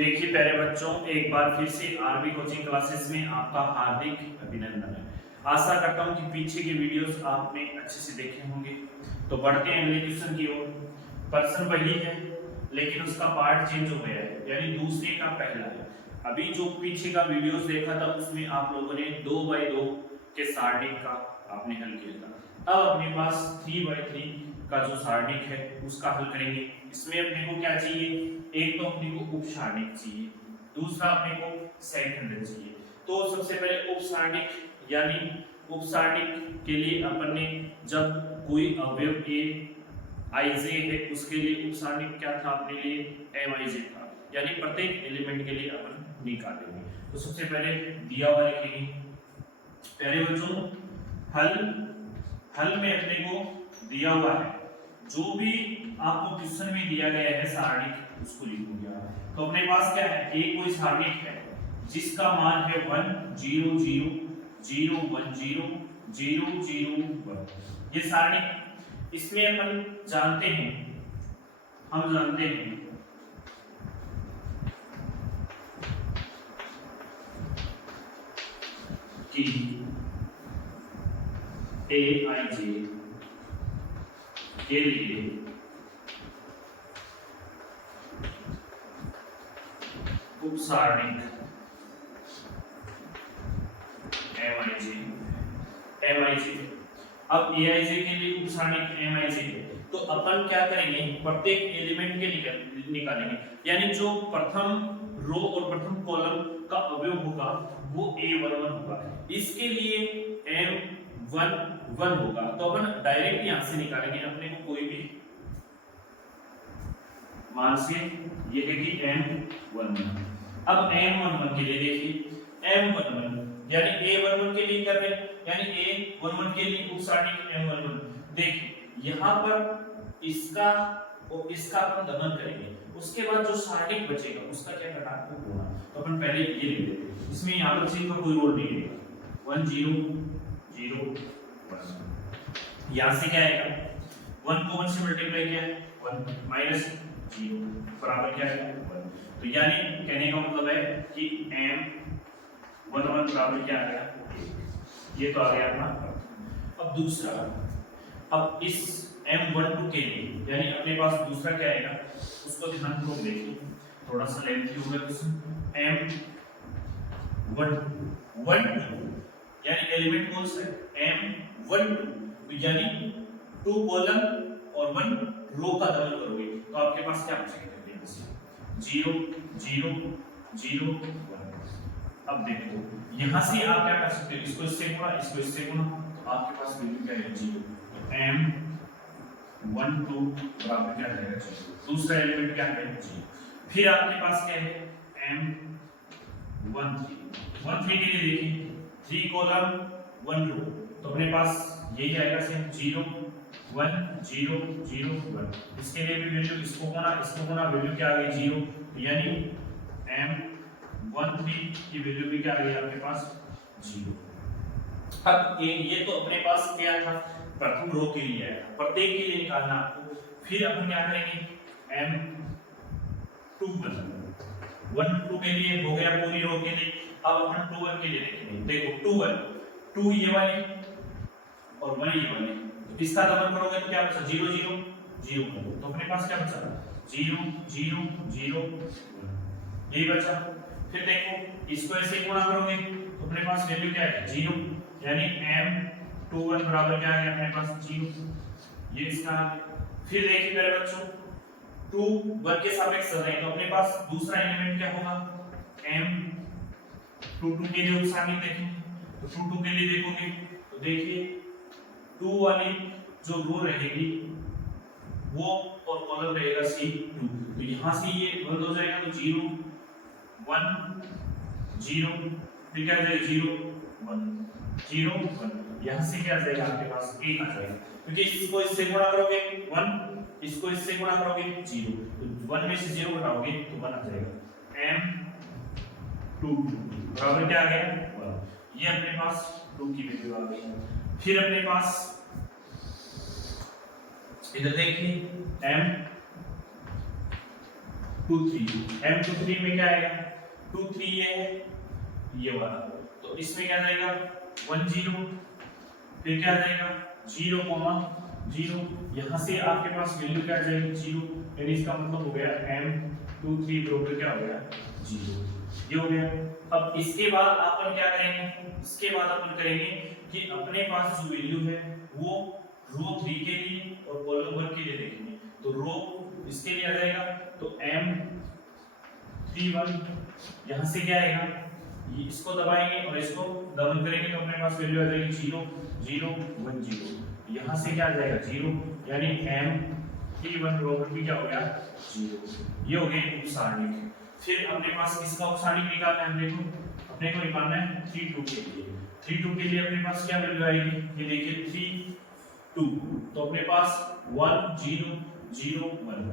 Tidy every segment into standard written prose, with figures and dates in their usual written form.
देखिए प्यारे बच्चों, एक बार फिर से आरबी कोचिंग क्लासेस में आपका हार्दिक अभिनंदन है। आशा करता हूं कि पीछे के वीडियोस आपने अच्छे से देखे होंगे। तो बढ़ते हैं अगले क्वेश्चन की ओर। प्रश्न वही है लेकिन उसका पार्ट चेंज हो गया है, यानी दूसरे का पहला है। अभी जो पीछे का वीडियोस देखा था उसमें आप लोगों ने 2x2 के सारणिक का आपने हल किया था। अब अपने पास 3x3 का जो सारणिक है उसका हल करेंगे। इसमें अपने को क्या चाहिए? एक तो अपने को उप सारणिक चाहिए, दूसरा अपने को सेट खंडन चाहिए। तो सबसे पहले उप सारणिक यानी उप सारणिक के लिए अपन ने जब कोई अवयव ए आई जे है उसके लिए उप सारणिक क्या था अपने लिए? एम आई जे था, यानी प्रत्येक एलिमेंट के लिए अपन निकालेंगे। तो सबसे पहले दिया हुआ लिखेंगे पहले बच्चों हल में अपने को दिया हुआ है जो भी आपको क्वेश्चन में दिया गया है सारणिक उसको लिखूंगा। तो अपने पास क्या है? एक कोई सारणिक है जिसका मान है 1 0 0 0 1 0 0 0 1। ये सारणिक इसमें अपन जानते हैं कि ए आई जे के लिए उप सारणिक एम आई जे। अब ए आई जे के लिए उप सारणिक एम आई जे है, तो अपन क्या करेंगे? प्रत्येक एलिमेंट के निकालेंगे, यानी जो प्रथम रो और प्रथम कॉलम का अवयव होगा वो A11 होगा। इसके लिए M11 होगा। तो अपन डायरेक्ट यहां से निकालेंगे अपने को कोई भी मान से, ये है कि M11। अब M11 के लिए देखिए M11 यानी A11 के लिए कर रहे हैं, यानी A11 के लिए उप सारणिक M11। देखिए यहां पर इसका और इसका अपन गणन करेंगे, उसके बाद जो सारणिक बचेगा उसका क्या करना होगा? तो अपन पहले ये लिख देते हैं, इसमें यहां पर चिन्ह का कोई रोल नहीं है। 1 0 0 1 यहां से क्या आएगा? 1 को 1 से मल्टीप्लाई किया है 1 माइनस 0 बराबर क्या है 1। तो यानी कहने का मतलब है कि M11 बराबर क्या आ गया? ये तो आ गया अपना। अब दूसरा, अब इस M12 के लिए यानी अपने पास दूसरा क्या आएगा उसको ध्यानपूर्वक देखिए, थोड़ा सा लेंथी होगा क्वेश्चन। M12 यानी एलिमेंट कौन सा है? M12 यानी 2 कॉलम और 1 रो का गणन करोगे तो आपके पास क्या बचेगा? 0 0 0 1। अब देखो यहां से आप क्या कर सकते हो? इसको इससे गुणा, इसको इससे गुणा, तो आपके पास वैल्यू क्या है? 0। M12 बराबर क्या रहेगा? 0। दूसरा एलिमेंट क्या है? 0। फिर आपके पास क्या है? M13 के लिए देखिए 3 कॉलम 1 रो, तो अपने पास यही आएगा सेम 0 1 0 0 1। इसके लिए भी वैल्यू इसको गुणा वैल्यू क्या आ गई? 0। यानी M13 की वैल्यू भी क्या आ गई आपके पास? 0। अब ये तो अपने पास क्या था? प्रथम रो के लिए है, प्रत्येक के लिए निकालना आपको। फिर अपन क्या करेंगे? M21 1 2 के लिए हो गया पूरी रो के लिए। अब अपन 21 के लिए देखेंगे। देखो 2 ये वाले और 1 ये वाले, तो इसका गणन करोगे तो क्या बचा? 0 0 0। तो अपने पास क्या बचा? 0 0 0 1 यही बचा। फिर देखो इसको ऐसे गुणा करोगे तो अपने पास वैल्यू क्या है? 0। यानी M21 बराबर क्या है अपने पास? 0। ये इसका। फिर देखिए मेरे बच्चों 2 1 के सापेक्ष चल रहे हैं, तो अपने पास दूसरा एलिमेंट क्या होगा? M22 के लिए उप सारणिक देखेंगे, तो 22 के लिए देखोगे तो देखिए 2 वाली जो रो रहेगी वो और कॉलम रहेगा C2, तो यहां से ये बंद हो जाएगा, तो 0 1 0 फिर क्या आ जाएगा? 0 1 0 1। यहां से क्या आ जाएगा आपके पास? 1 आ जाएगा, क्योंकि इसको इससे गुणा करोगे 1, इसको इससे गुणा करोगे 0, तो 1 में से 0 घटाओगे तो 1 आ जाएगा। M22 बराबर क्या आ गया? 1। ये अपने पास 2 की वैल्यू आ गई। फिर अपने पास इधर देखिए 23 M23 में क्या आएगा 23 ये वाला, तो इसमें क्या जाएगा 10, फिर क्या जाएगा 0,0, यहाँ से आपके पास वैल्यू क्या जाएगी 0, यानी इसका मतलब हो गया M23 बराबर क्या हो गया 0, ये हो गया। अब इसके बाद अपन क्या करेंगे, इसके बाद अपन करेंगे कि अपने पास जो वैल्यू है वो रो 3 के लिए और कॉलम 1 के लिए देखेंगे। तो रो इसके लिए आ जाएगा तो M31, यहाँ से क्या आएगा ये इसको दबाएंगे और इसको डबल करेंगे तो अपने पास वैल्यू आ जाएगी 0, 0, 1, 0, यहाँ से क्या आ जाएगा 0, यानी M31 बराबर भी क्या हो गया 0, ये हो गए उपसारणिक। फिर अपने पास किसका उपसारणिक निकालना है, देखो अपने को निकालना है 32 के लिए। 32 के लिए अपने पास क्या वैल्यू आएगी, ये देखिए 32, तो अपने पास 1, 0, 0, 1,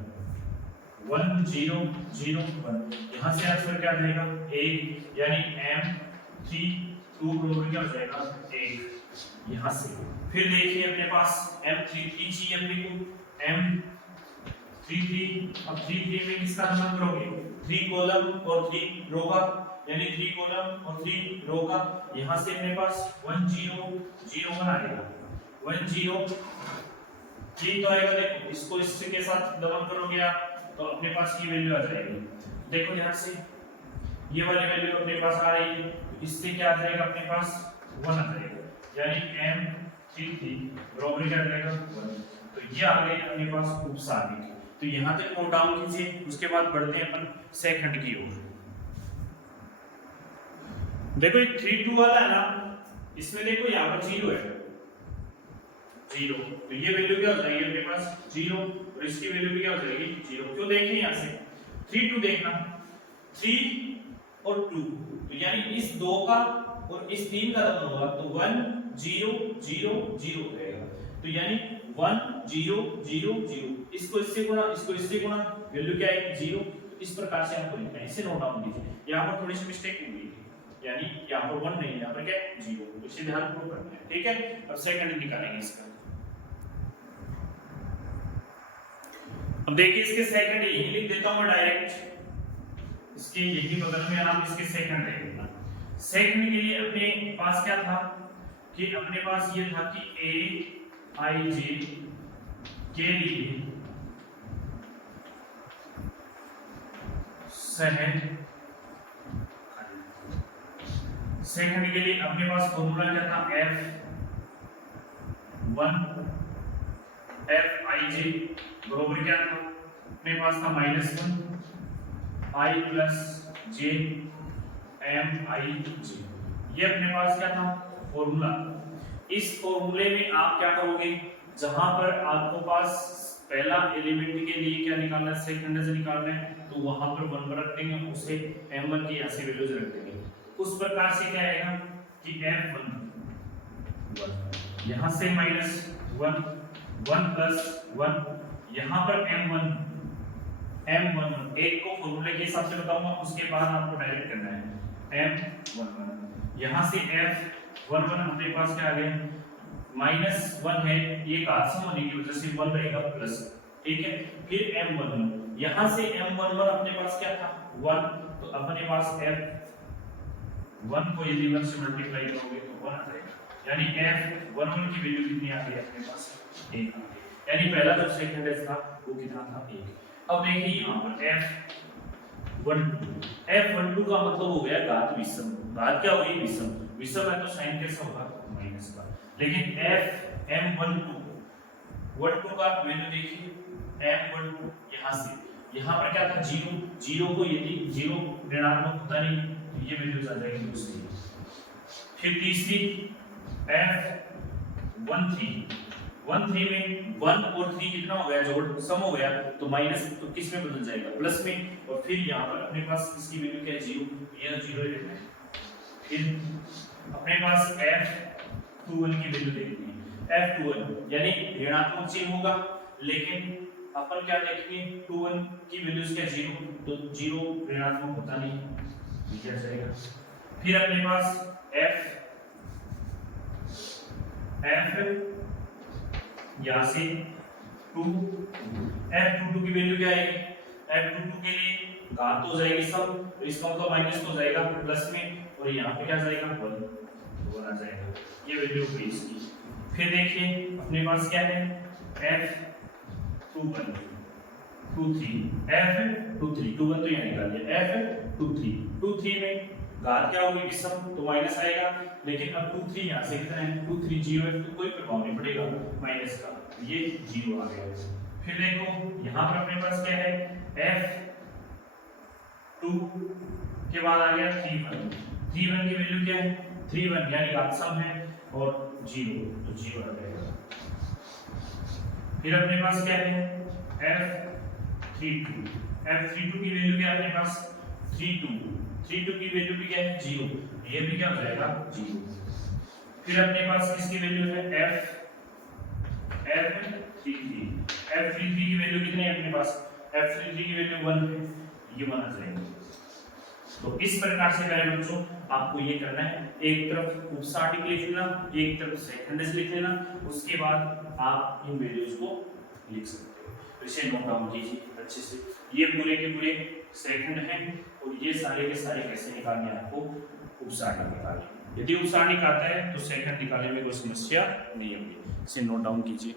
1, 0, 0, 1, यहाँ से आंसर क्या आ जाएगा 1, यानी M32 बराबर क्या हो जाएगा 1, यहाँ से। फिर देखिए अपने पास M33 चाहिए अपने को, M33, अब 33 में किसका नंबर करोगे 3 कॉलम और 3 रो का, यानी 3 कॉलम और 3 रो का, यहाँ से अपने पास 1, 0, 0, 1 आएगा, 1, 0, 3 तो आएगा। देखो इसको इसके साथ डबल करोगे आप तो अपने पास की वैल्यू आ जाएगी, देखो यहाँ से ये वाली वैल्यू अपने पास आ रही है, इससे क्या आ जाएगा अपने पास 1 आ जाएगा, यानी M33 बराबर क्या आ जाएगा 1, तो ये आ गए अपने पास उपसारणिक। तो यहाँ तक नोट डाउन कीजिए, उसके बाद बढ़ते हैं अपन सेकंड की ओर। देखो ये 32 वाला है ना, इसमें देखो यहाँ पर 0 है, 0, तो ये वैल्यू क्या हो जाएगी अपने पास 0, और इसकी वैल्यू भी क्या हो जाएगी 0। क्यों देखें यहाँ से 32 देखना, 3 और 2, तो यानी इस 2 का और इस 3 का दफन होगा तो 1, 0, 0, 0 रहेगा, तो यानी 1, 0, 0, 0, इसको इससे गुणा, इसको इससे गुणा, वैल्यू क्या है 0। इस प्रकार से आपको लिखना है, इसे नोट डाउन कीजिए। यहाँ पर थोड़ी सी मिस्टेक हुई है, यानी यहाँ पर 1 नहीं है, यहाँ पर क्या है 0, तो इसे ध्यानपूर्वक करना है, ठीक है। अब सेकंड निकालेंगे इसका। अब देखिए इसके सेकंड यही लिख देता हूं मैं डायरेक्ट, इसके यही बगल में आप इसके सेकंड लिख देना। सेकंड के लिए अपने पास क्या था कि अपने पास ये था कि aij के लिए सेकंड के लिए अपने पास फॉर्मूला क्या था F1 Fij बराबर क्या था अपने पास था -1 I प्लस j Mij, ये अपने पास क्या था फॉर्मूला। इस फॉर्मूले में आप क्या करोगे, जहां पर आपको पास पहला एलिमेंट के लिए क्या निकालना है सेकंड से निकालना है, तो वहां पर 1 रख देंगे, उसे m1 की ऐसे वैल्यूज रख देंगे। उस प्रकार से क्या आएगा कि f1 1, यहां से -1 1 प्लस 1, यहां पर m1 एक को फॉर्मूले के हिसाब से बताऊंगा, उसके बाद आपको डायरेक्ट करना है m11, यहां से f11 अपने पास क्या आ गया -1 है, ये का सम होने की वजह से 1 रहेगा प्लस, ठीक है। फिर m11, यहां से m11 अपने पास क्या था 1, तो अपने पास f1 को यदि 1 से मल्टीप्लाई करोगे तो 1 आ जाएगा, यानी f11 की वैल्यू कितनी आ गई अपने पास 1 आ गई, यानी पहला जो सेकंड था वो कितना था 1। अब देखिए यहां पर f12 का मतलब हो गया घात विषम, घात क्या होगी विषम, विषम है तो साइन कैसा होगा माइनस का। लेकिन m12 का वैल्यू देखिए m12 यहां से यहां पर क्या था 0, 0 को यदि 0 ऋणात्मक होता नहीं तो ये वैल्यूज आ जाएगी दूसरी। फिर तीसरी f13 में 1 और 3 कितना हो गया जोड़ सम हो गया, तो माइनस तो किस में बदल जाएगा प्लस में, और फिर यहाँ पर अपने पास इसकी वैल्यू क्या है 0, यह 0 ही रहना है। फिर अपने पास f21 की वैल्यू देखनी है, f21 यानी ऋणात्मक चिन्ह होगा, लेकिन अपन क्या देखेंगे 21 की वैल्यूज क्या 0, तो 0 ऋणात्मक होता नहीं, ये क्या जाएगा। फिर अपने पास f यहाँ से 2 f22 की वैल्यू क्या आएगी F22 के लिए घात तो हो जाएगी सब, तो इसका मतलब माइनस तो जाएगा प्लस में, और यहाँ पे क्या जाएगा 1 आ जाएगा, ये वैल्यू हुई इसकी। फिर देखिए अपने पास क्या है F21 23 F23 21 तो यहाँ निकाल दिया F23 में घात क्या होगी विषम तो माइनस आएगा, लेकिन अब 23 यहाँ से कितना है 23 जीरो है तो कोई प्रभाव नहीं पड़ेगा माइनस का, ये जीरो आ गया। फिर देखो यहाँ पर अपने पास क्या है F2 के बाद आ गया 31 की वैल्यू क्या है 31 यानी घात सम है और जीरो तो जीरो आ जाएगा। फिर अपने पास क्या है F32 की वैल्यू क्या है अपने पास 32 की वैल्यू भी क्या है जीरो, ये भी क्या हो जाएगा जीरो। फिर अपने पास किसकी वैल्यू है F33 की वैल्यू कितनी है अपने पास F33 की वैल्यू 1 है, ये 1 आ जाएगा। तो इस प्रकार से पहले बच्चों आपको ये करना है, एक तरफ उपसाटिक लिख लेना, एक तरफ सेकंड लिख लेना, उसके बाद आप इन वैल्यूज को लिख सकते हो। तो इसे नोट डाउन कीजिए अच्छे से, ये पूरे के पूरे सेकंड हैं और ये सारे के सारे कैसे निकालने हैं आपको उपसाटिक निकालने। यदि उपसाटिक आता है तो सेकंड निकालने में कोई समस्या नहीं होगी, इसे नोट डाउन कीजिए।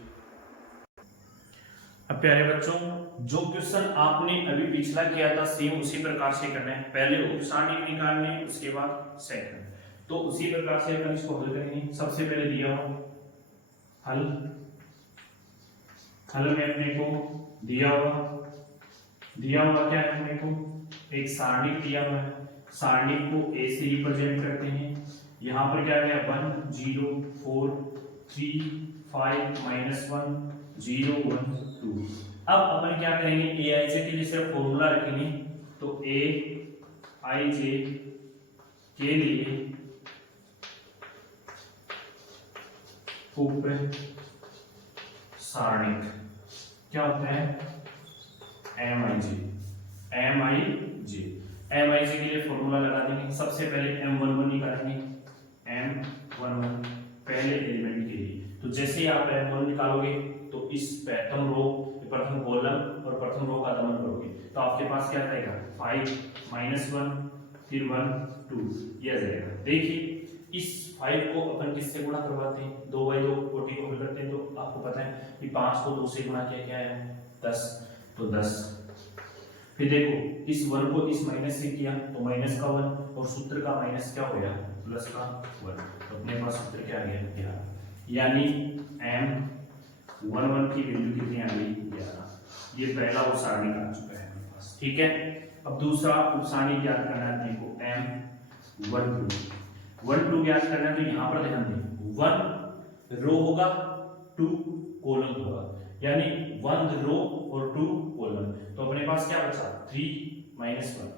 अब प्यारे बच्चों जो क्वेश्चन आपने अभी पिछला किया था सेम उसी प्रकार से करना है, पहले उपसाटिक निकालने उसके बाद सेकंड, तो उसी प्रकार से अपन इसको हल करेंगे। सबसे पहले दिया हुआ हल में अपने को दिया हुआ क्या है अपने को एक सारणिक दिया हुआ है, सारणिक को ए से रिप्रेजेंट करते हैं। यहाँ पर क्या गया 1 0 4 3 5 -1 0 1 2। अब अपन क्या करेंगे ए आई जे के लिए सिर्फ फॉर्मूला रखेंगे, तो ए आई जे के लिए उप सारणिक क्या होता है एम आई जे के लिए फॉर्मूला लगा देंगे। सबसे पहले M11 निकालेंगे, M11 पहले एलिमेंट के लिए, तो जैसे ही आप M11 निकालोगे तो इस प्रथम रो प्रथम कॉलम और प्रथम रो का दमन करोगे तो आपके पास क्या आएगा 5 -1 फिर 1 2 ये आ जाएगा। देखिए इस 5 को अपन किससे गुणा करवाते हैं 2/2 कोटि को हल करते हैं, तो आपको पता है कि 5 को 2 से गुणा किया क्या है 10, तो 10। फिर देखो इस 1 को इस माइनस से किया तो माइनस का 1 और सूत्र का माइनस क्या हो गया प्लस का 1, तो अपने पास सूत्र क्या आ गया 11, यानी M11 की वैल्यू कितनी आ गई 11। ये पहला उपसारणिक आ चुका है अपने पास, ठीक है। अब दूसरा उपसारणिक याद करना है अपने को M12 ज्ञात करना है, तो यहाँ पर ध्यान दें 1 रो होगा 2 कॉलम होगा, यानी 1 रो और 2 कॉलम, तो अपने पास क्या बचा 3 -1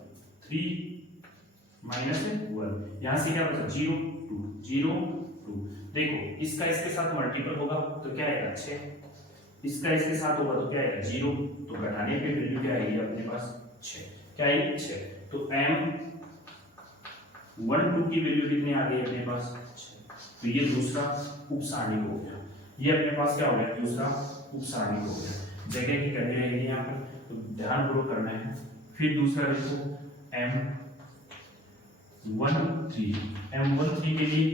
यहाँ से क्या बचा 0 2 देखो इसका इसके साथ मल्टीपल होगा तो क्या आएगा 6, इसका इसके साथ होगा तो क्या आएगा 0, तो घटाने पे वैल्यू क्या आएगी अपने पास 6, क्या आएगी 6। तो M12 की वैल्यू कितनी आ गई अपने पास 6, तो ये दूसरा उपसारणिक हो गया, ये अपने पास क्या हो गया दूसरा उपसारणिक हो गया। जगह की करनी रहेगी यहाँ पर, तो ध्यानपूर्वक करना है। फिर दूसरा देखो M13 के लिए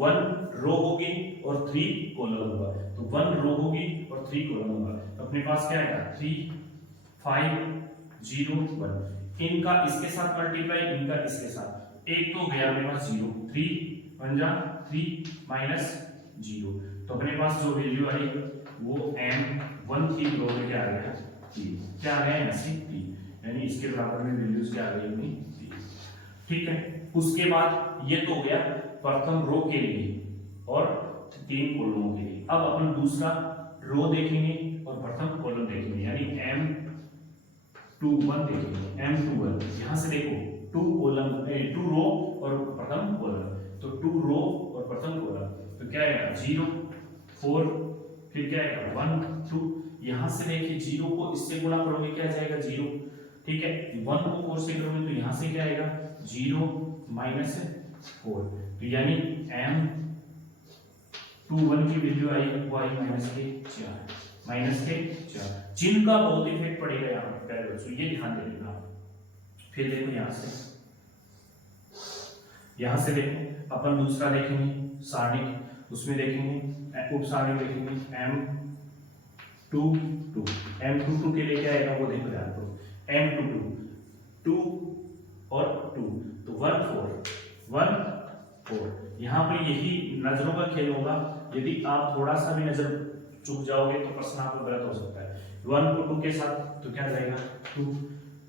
1 रो होगी और 3 कॉलम होगा, तो 1 रो होगी और 3 कॉलम होगा, तो अपने पास क्या आएगा 3 5 0 1, इनका इसके साथ मल्टीप्लाई इनका इसके साथ, एक तो गया अपने पास 0 3 1 जा 3 -0, तो अपने पास जो वैल्यू आई वो M13 रो में क्या आ गया 3, क्या आ गया यहाँ से 3, यानी इसके बराबर में वैल्यूज क्या आ गई अपनी 3, ठीक है। उसके बाद ये तो हो गया प्रथम रो के लिए और 3 कॉलमों के लिए। अब अपन दूसरा रो देखेंगे और प्रथम कॉलम देखेंगे, यानी M21 देखेंगे। M21 यहाँ से देखो 2 रो और प्रथम कॉलम, तो 2 रो और प्रथम कॉलम, तो क्या आएगा 0 4 फिर क्या आएगा 1 2, यहाँ से देखिए 0 को इससे गुणा करोगे क्या जाएगा 0, ठीक है। 1 को 4 से करोगे तो यहाँ से क्या आएगा 0 -4, तो यानी M21 की वैल्यू आई वो आई -4, चिन्ह का बहुत इफेक्ट पड़ेगा यहाँ पर प्यारे बच्चों, ये ध्यान दे लेना। फिर देखो यहाँ से देखो अपन दूसरा देखेंगे सारणी, उसमें देखेंगे उप सारणी देखेंगे M22, M22 के लिए क्या आएगा वो देखो ध्यान दो, M22 2 और 2 तो 1 4 1 4। यहाँ पर यही नजरों का खेल होगा, यदि आप थोड़ा सा भी नजर चूक जाओगे तो प्रश्न आपको गलत हो सकता है। 1 को 2 के साथ तो क्या जाएगा 2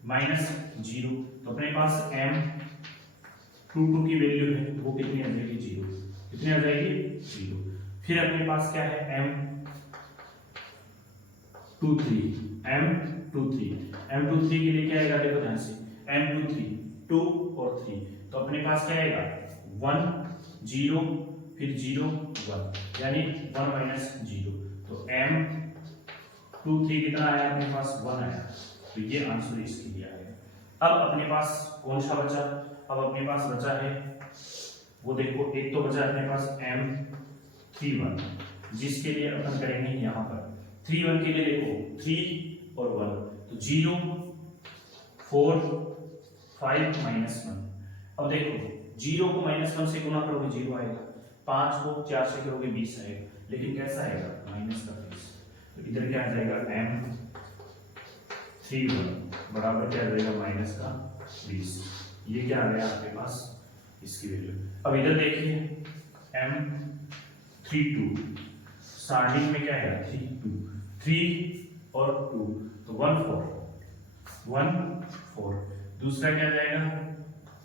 माइनस 0, तो अपने पास M22 की वैल्यू है वो कितनी आ जाएगी 0, कितनी आ जाएगी 0। फिर अपने पास क्या है M23 के लिए क्या आएगा देखो ध्यान से, M23 2 और 3 तो अपने पास क्या आएगा 1 0 फिर 0 1 यानी 1 माइनस 0, तो M23 कितना आया अपने पास 1 आया, तो ये आंसर इसके लिए आएगा। अब अपने पास कौन सा बचा, अब अपने पास बचा है वो देखो, एक तो बचा अपने पास M31 जिसके लिए अपन करेंगे यहाँ पर 31 के लिए देखो 3 और 1 तो 0 4 5 माइनस 1। अब देखो 0 को -1 से गुना करोगे 0 आएगा, 5 को 4 से करोगे 20 आएगा, लेकिन कैसा आएगा माइनस का 20, तो इधर क्या आ जाएगा M31 बराबर क्या आ जाएगा माइनस का 20। ये क्या आ गया आपके पास इसकी वैल्यू। अब इधर देखिए M32 सारणी में क्या आएगा 3 और 2 तो 1 4, दूसरा क्या जाएगा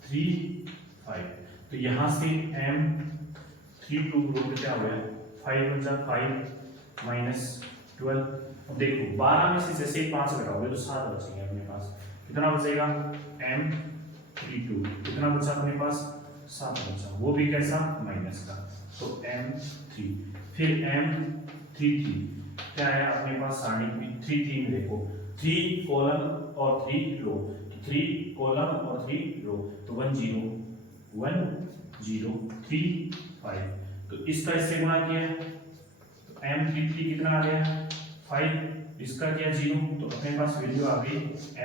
3 5, तो यहां से M32 क्या हो गया 5 माइनस 12। अब देखो 12 में से जैसे 5 घटाओगे तो 7 बचेंगे अपने पास, कितना बचेगा M32 कितना बचा अपने पास 7 बचा, वो भी कैसा माइनस का, तो M3 फिर M33 क्या है अपने पास सारणी में 3 में देखो 3 कॉलम और 3 रो, तो 3 कॉलम और 3 रो तो 1 0 3 5, तो इसका इससे गुणा किया तो M33 कितना आ गया 5, इसका किया 0, तो अपने पास वैल्यू आ गई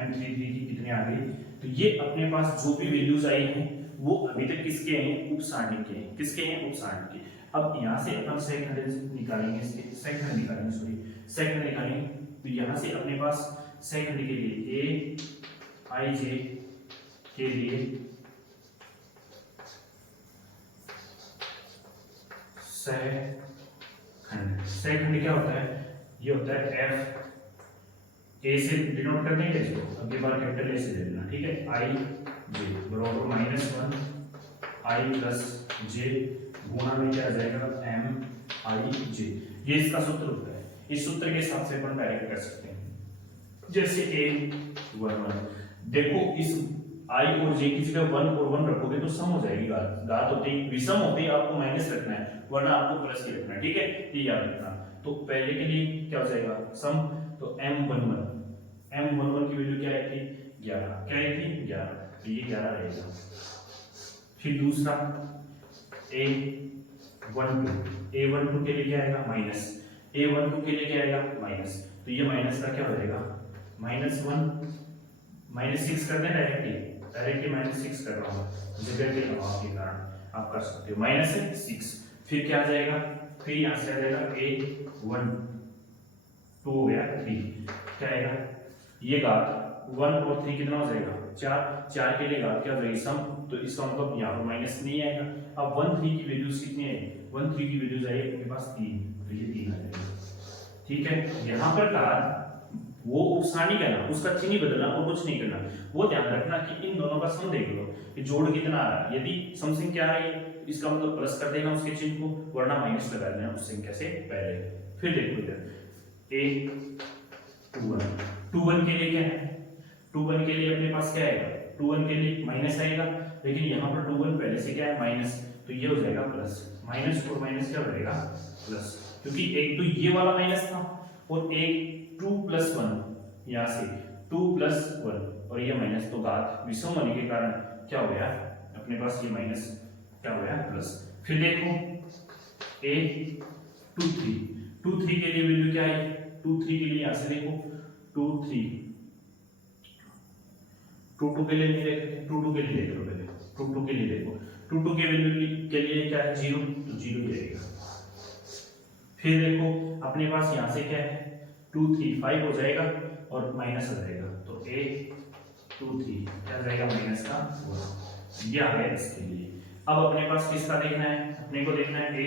M33 की कितनी आ गई, तो ये अपने पास जो भी वैल्यूज आई हैं वो अभी तक किसके हैं उप सारणी के हैं, किसके हैं उप सारणी के। अब यहाँ से अपन सेकंड निकालेंगे, सेकंड निकालेंगे तो यहाँ से अपने पास सेकंड के लिए A I J के लिए सेकंड क्या होता है, ये होता है F A से डिनोट करते हैं इसको, अब ये बार कैपिटल A से ले लेना, ठीक है I J बराबर -1 I प्लस J गुणा में क्या आ जाएगा M I J, ये इसका सूत्र होता है। इस सूत्र के हिसाब से अपन डायरेक्ट कर सकते हैं, जैसे A11 देखो इस I और J की जगह 1 और 1 रखोगे तो सम हो जाएगी, घात होते ही विषम होते ही आपको माइनस रखना है वरना आपको प्लस ही रखना है, ठीक है ये याद रखना। तो पहले के लिए क्या हो जाएगा सम, तो M11 की वैल्यू क्या आई थी 11, क्या आई थी 11, तो ये 11 रहेगा। फिर दूसरा A12 के लिए क्या आएगा माइनस, A12 के लिए क्या आएगा माइनस, तो ये माइनस का क्या हो जाएगा -1 -6 कर दें डायरेक्टली -6 कर रहा हूँ, जगह के अभाव के कारण आप कर सकते हो -6। फिर क्या आ जाएगा, फिर यहाँ से आ जाएगा A12 हो गया 3, क्या आएगा ये घात 1 और 3 कितना हो जाएगा 4 के लिए घात क्या हो जाएगी सम, तो इसका मतलब यहाँ पर माइनस नहीं आएगा। अब 1 3 की वैल्यूज कितनी है, 1 3 की वैल्यूज आई अपने पास 3, तो ये 3 आ जाएगा, ठीक है। यहाँ पर कहा वो उपसारणी करना, उसका चिन्ह नहीं बदलना और कुछ नहीं करना, वो ध्यान रखना कि इन दोनों का सम देख लो कि जोड़ कितना आ रहा है, यदि सम संख्या आ रही है इसका मतलब प्लस कर देना उसके चिन्ह को, वरना माइनस लगा देना उस संख्या से पहले। फिर देखो इधर A21 के लिए क्या है, 21 के लिए अपने पास क्या आएगा, 21 के लिए माइनस आएगा, लेकिन यहाँ पर 21 पहले से क्या है माइनस, तो ये हो जाएगा प्लस, माइनस और माइनस क्या बढ़ेगा प्लस, क्योंकि एक तो ये वाला माइनस था और एक 2 + 1 यहाँ से 2 + 1 और ये माइनस, तो घात विषम होने के कारण क्या हो गया अपने पास ये माइनस क्या हो गया प्लस। फिर देखो A23 के लिए वैल्यू क्या है, 23 के लिए यहाँ से देखो 2 3 2 के लिए नहीं देखेंगे, 2 के लिए देख लो पहले, 2 के लिए देखो, 2 के वैल्यू के लिए क्या है 0, तो 0 ही रहेगा। फिर देखो अपने पास यहाँ से क्या है 2 3 5 हो जाएगा और माइनस आ जाएगा, तो a 2 3 क्या जाएगा माइनस का 1, ये आ गया इसके लिए। अब अपने पास किसका देखना है, अपने को देखना है a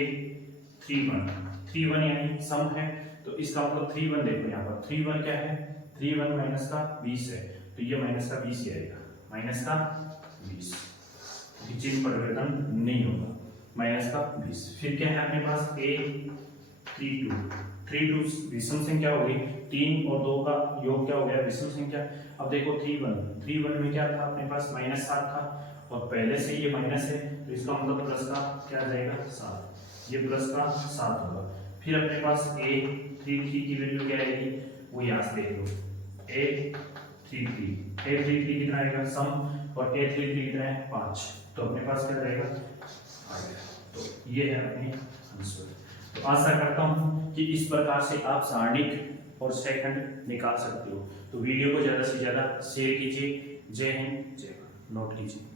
3 1 3 1 यानी सम है, तो इसका मतलब 3 1 देखो यहाँ पर 3 1 क्या है 3 1 माइनस का 20 है, तो ये माइनस का 20 ही आएगा, माइनस का 20, चिन्ह परिवर्तन नहीं होगा, माइनस का 20। फिर क्या है अपने पास a 3 2 विषम संख्या हो गई, 3 और 2 का योग क्या हो गया विषम संख्या। अब देखो 3 1 में क्या था अपने पास -7 था और पहले से ये माइनस है, तो इसका मतलब प्लस का क्या आ जाएगा 7, ये प्लस का 7 होगा। फिर अपने पास a 3 3 की वैल्यू क्या आएगी वो यहाँ से देख लो, a 3 3 कितना आएगा सम, और a 3 3 कितना है 5, तो अपने पास क्या रहेगा आ गया। तो ये है अपनी आंसर। तो आशा करता हूँ कि इस प्रकार से आप सारणिक और सेकंड निकाल सकते हो। तो वीडियो को ज़्यादा से ज़्यादा शेयर कीजिए। जय हिंद, जय भारत। नोट कीजिए।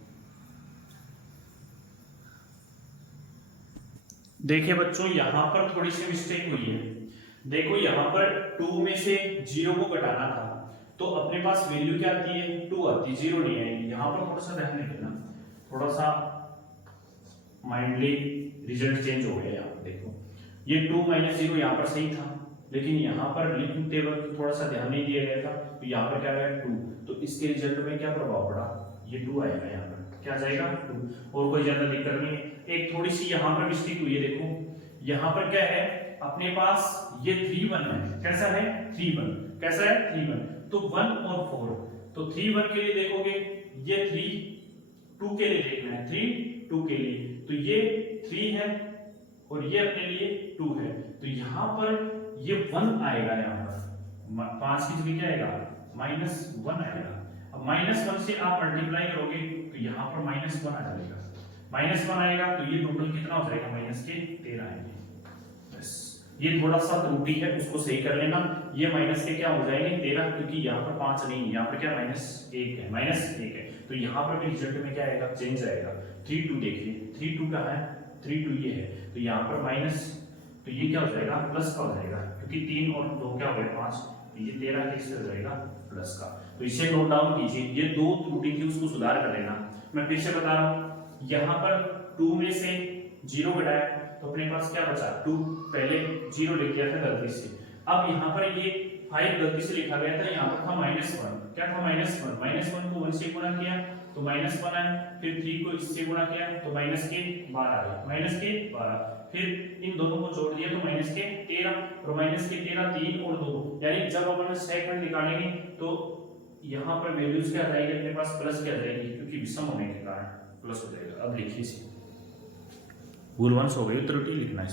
देखिए बच्चों यहाँ पर थोड़ी सी मिस्टेक हुई है। देखो यहाँ पर 2 में से 0 को घटाना था, तो अपने पास वैल्यू क्या आती है 2 आती है, 0 नहीं आएगी। यहाँ पर थोड़ा सा ध्यान रखना, थोड़ा सा माइंडली रिजल्ट चेंज हो गया। यहाँ पर देखो ये 2 - 0 यहाँ पर सही था, लेकिन यहाँ पर लिखते वक्त थोड़ा सा ध्यान नहीं दिया गया था, तो यहाँ पर क्या आया 2, तो इसके रिजल्ट में क्या प्रभाव पड़ा, ये 2 आएगा। यहाँ पर क्या जाएगा 2, और कोई ज्यादा दिक्कत नहीं है। एक थोड़ी सी यहाँ पर मिस्टेक हुई है, देखो यहाँ पर क्या है अपने पास ये 3 1 है, कैसा है 3 1, कैसा है 3 1, तो 1 और 4, तो 3 1 के लिए देखोगे ये 3 2 के लिए देखना है, 3 2 के लिए, तो ये 3 है और ये अपने लिए 2 है, तो यहाँ पर ये 1 आएगा। यहाँ पर 5 की जगह क्या आएगा -1 आएगा। अब -1 से आप मल्टीप्लाई करोगे तो यहाँ पर -1 आ जाएगा, -1 आएगा, तो ये टोटल कितना हो जाएगा -13 आएंगे। बस ये थोड़ा सा त्रुटि है, उसको सही कर लेना। ये माइनस के क्या हो जाएंगे 13, क्योंकि यहाँ पर 5 नहीं, यहाँ पर क्या -1 है, तो यहाँ पर भी रिजल्ट में क्या आएगा चेंज आएगा। 3 2 देखिए 3 2 कहाँ है 3 2 ये है, तो यहाँ पर माइनस, तो ये क्या हो जाएगा प्लस का हो जाएगा, क्योंकि 3 और 2 क्या हो गए 5, तो ये 13 किससे हो जाएगा प्लस का। तो इसे नोट डाउन कीजिए, ये 2 त्रुटि थी उसको सुधार कर लेना। मैं फिर से बता रहा हूँ, यहाँ पर 2 में से 0 घटाया तो अपने पास क्या बचा 2, पहले 0 लिख दिया था गलती से। अब यहाँ पर ये 5 गलती से लिखा गया था, यहाँ पर था -1, क्या था -1 को 1 से गुणा किया तो -1 आया, फिर 3 को इससे गुणा किया तो -12 आया, -12, फिर इन दोनों को जोड़ दिया तो -13, और -13 3 और 2, यानी जब अपन सेकंड निकालेंगे तो यहाँ पर वैल्यूज क्या आ जाएगी अपने पास प्लस क्या आ जाएगी, क्योंकि विषम होने के कारण प्लस हो जाएगा। अब लिखिए इसे, भूल वंश हो गई, त्रुटि लिखना है।